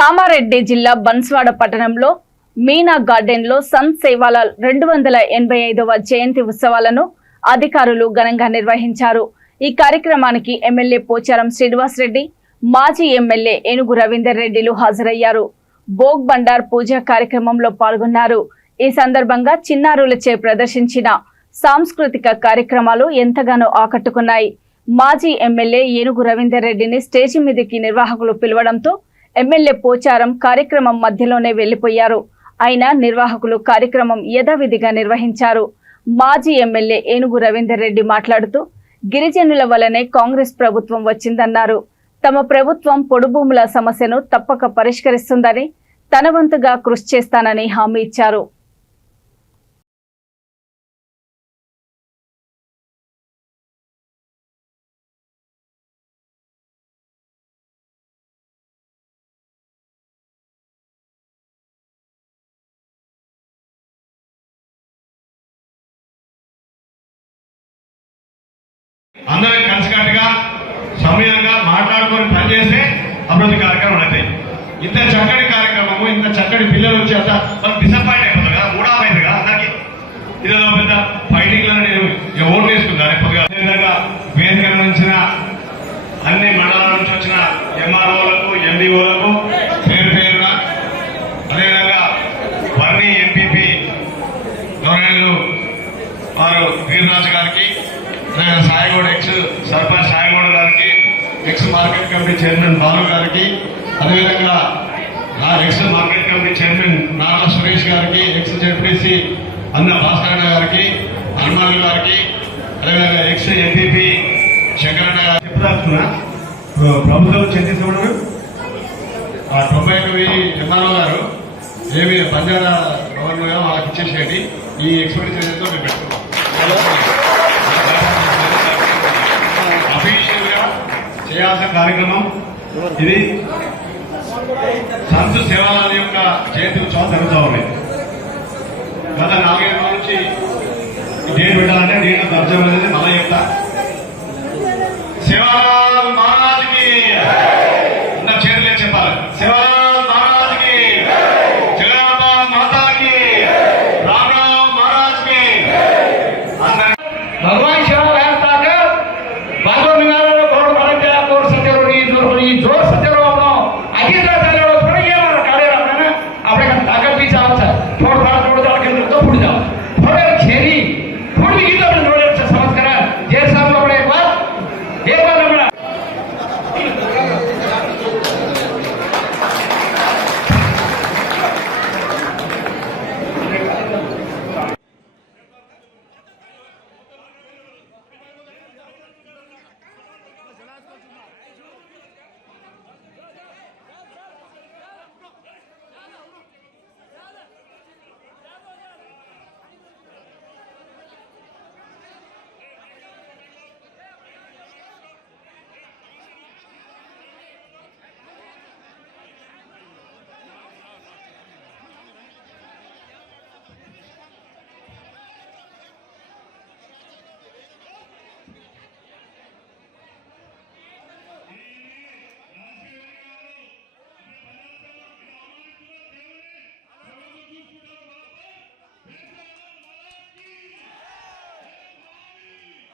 కామారెడ్డి జిల్లా బన్స్వాడ పట్టణంలో మీనా గార్డెన్ లో సంత్ సేవాలాల్ 285వ జయంతి ఉత్సవాలను అధికారులు ఘనంగా నిర్వహించారు। ఈ కార్యక్రమానికి ఎమ్మెల్యే పోచారం శ్రీనివాస్ రెడ్డి, మాజీ ఎమ్మెల్యే ఏనుగు రవీందర్ రెడ్డిలు హాజరయ్యారు। భోగ్ బండార్ పూజ కార్యక్రమంలో పాల్గొన్నారు। ఈ సందర్భంగా చిన్నారులచే ప్రదర్శించిన సాంస్కృతిక కార్యక్రమాలు ఎంతగానో ఆకట్టుకున్నాయి। మాజీ ఎమ్మెల్యే ఏనుగు రవీందర్ రెడ్డిని స్టేజి మీదకి నిర్వాహకులు పిలవడంతో ఎమ్మెల్యే పోచారం కార్యక్రమం మధ్యలోనే వెళ్లిపోయారు। అయినా నిర్వాహకులు కార్యక్రమం యథావిధిగా నిర్వహించారు। మాజీ ఎమ్మెల్యే ఏనుగు రవీందర్ రెడ్డి మాట్లాడుతూ గిరిజనుల వల్లనే కాంగ్రెస్ ప్రభుత్వం వచ్చిందన్నారు। తమ ప్రభుత్వం పొడు భూముల సమస్యను తప్పక పరిష్కరిస్తుందని, తన వంతుగా కృషి చేస్తానని హామీ ఇచ్చారు। అందరం కలిసికట్టుగా సమయంగా మాట్లాడుకొని పనిచేస్తే అభివృద్ధి కార్యక్రమాలు అవుతాయి। ఇంత చక్కటి కార్యక్రమము, ఇంత చక్కటి పిల్లలు వచ్చేత వాళ్ళు డిసప్పాయింట్ అయిపోతారు కదా, మూడా అవుతుంది కదా అందరికి। ఇదేదో పెద్ద ఫైటింగ్లను నేను ఓటు వేసుకున్నాను ఎప్పుడుగా। అదేవిధంగా వేదిక నుంచిన అన్ని మండలాల నుంచి వచ్చిన ఎంఆర్ఓలకు, ఎండిఓలకు పేరు పేరున, అదేవిధంగా వర్ణి ఎంపీపీ గవర్నర్లు వారు వీరరాజు గారికి, సాయిగౌడ్ ఎక్స్ సర్పంచ్ సాయిగౌడ్ గారికి, X market committee chairman Balu గారికి, అదేవిధంగా X market committee chairman Nara Suresh గారికి, ఎక్స్ జెడ్పీసీ అన్న భాస్కరణ గారికి, హనుమాన్ గారికి, అదేవిధంగా ఎక్స్ ఎంపీపీ శంకరన్న గారు చెప్తున్నా ప్రభుత్వం చెందించడం 91,000 ఎంఆర్ఓ గారు ఏమి బంజారా గవర్నర్ వాళ్ళకి ఇచ్చేసేయండి, ఈ ఎక్స్పెండిచర్ ఎంతో మేము పెట్టుకున్నాం। చేయాల్సిన కార్యక్రమం ఇది। సంత్ సేవాలాల్ యొక్క జయంతి ఉత్సవాలు జరుగుతూ ఉన్నాయి। గత 4 ఏళ్ల నుంచి డేట్ పెట్టాలంటే నేను దర్జా అనేది మళ్ళీ చెప్తా।